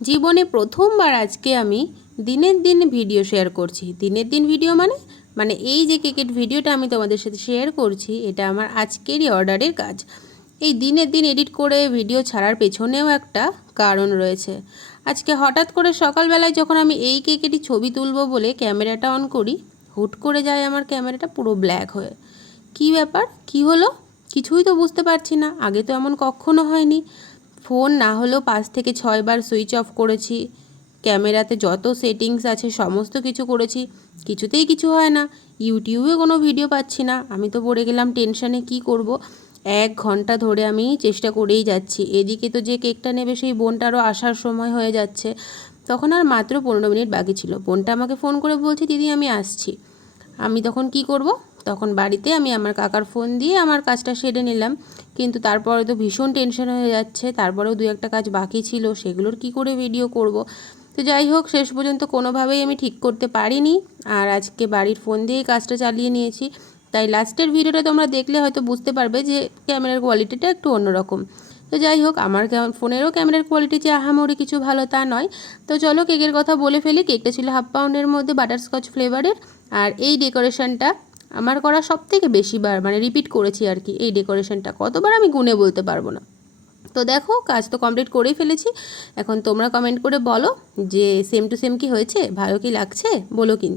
জীবনে প্রথমবার আজকে আমি দিনের দিন ভিডিও শেয়ার করছি। দিনের দিন ভিডিও মানে এই যে কেকের ভিডিওটা আমি তোমাদের সাথে শেয়ার করছি, এটা আমার আজকেরই অর্ডারের কাজ। এই দিনের দিন এডিট করে ভিডিও ছাড়ার পেছনেও একটা কারণ রয়েছে। আজকে হঠাৎ করে সকালবেলায় যখন আমি এই কেকেরই ছবি তুলবো বলে ক্যামেরাটা অন করি, হুট করে যায় আমার ক্যামেরাটা পুরো ব্ল্যাক হয়ে। কী ব্যাপার, কী হলো কিছুই তো বুঝতে পারছি না। আগে তো এমন কখনো হয়নি। ফোন না হলেও 5 থেকে 6 বার সুইচ অফ করেছি, ক্যামেরাতে যত সেটিংস আছে সমস্ত কিছু করেছি, কিছুতেই কিছু হয় না। ইউটিউবে কোনো ভিডিও পাচ্ছি না। আমি তো পড়ে গেলাম টেনশানে, কি করব। 1 ঘন্টা ধরে আমি চেষ্টা করেই যাচ্ছি। এদিকে তো যে কেকটা নেবে সেই বোনটারও আসার সময় হয়ে যাচ্ছে। তখন আর মাত্র 15 মিনিট বাকি ছিল। বোনটা আমাকে ফোন করে বলছে, দিদি আমি আসছি। আমি তখন কি করব? তখন বাড়িতে আমি আমার কাকার ফোন দিয়ে আমার কাজটা সেরে নিলাম। কিন্তু তারপরে তো ভীষণ টেনশন হয়ে যাচ্ছে। তারপরেও 2-1টা কাজ বাকি ছিল, সেগুলোর কি করে ভিডিও করব। তো যাই হোক, শেষ পর্যন্ত কোনোভাবেই আমি ঠিক করতে পারিনি। আর আজকে বাড়ির ফোন দিয়েই কাজটা চালিয়ে নিয়েছি। তাই লাস্টের ভিডিওটা তোমরা দেখলে হয়তো বুঝতে পারবে যে ক্যামেরার কোয়ালিটিটা একটু অন্যরকম। তো যাই হোক, আমার ফোনেরও ক্যামেরার কোয়ালিটি যে আহামরি কিছু ভালো তা নয়। তো চলো কেকের কথা বলে ফেলি। কেকটা ছিল 1/2 পাউন্ডের মধ্যে বাটারস্কচ ফ্লেভারের। আর এই ডেকোরেশনটা আমার করা সবথেকে বেশিবার, রিপিট করেছি আর কি। এই ডেকোরেশনটা কতবার আমি গুনে বলতে পারবো না। তো দেখো, কাজ তো কমপ্লিট করেই ফেলেছি। এখন তোমরা কমেন্ট করে বলো যে সেম টু সেম কি হয়েছে, ভালো কি লাগছে, বলো কিন্তু।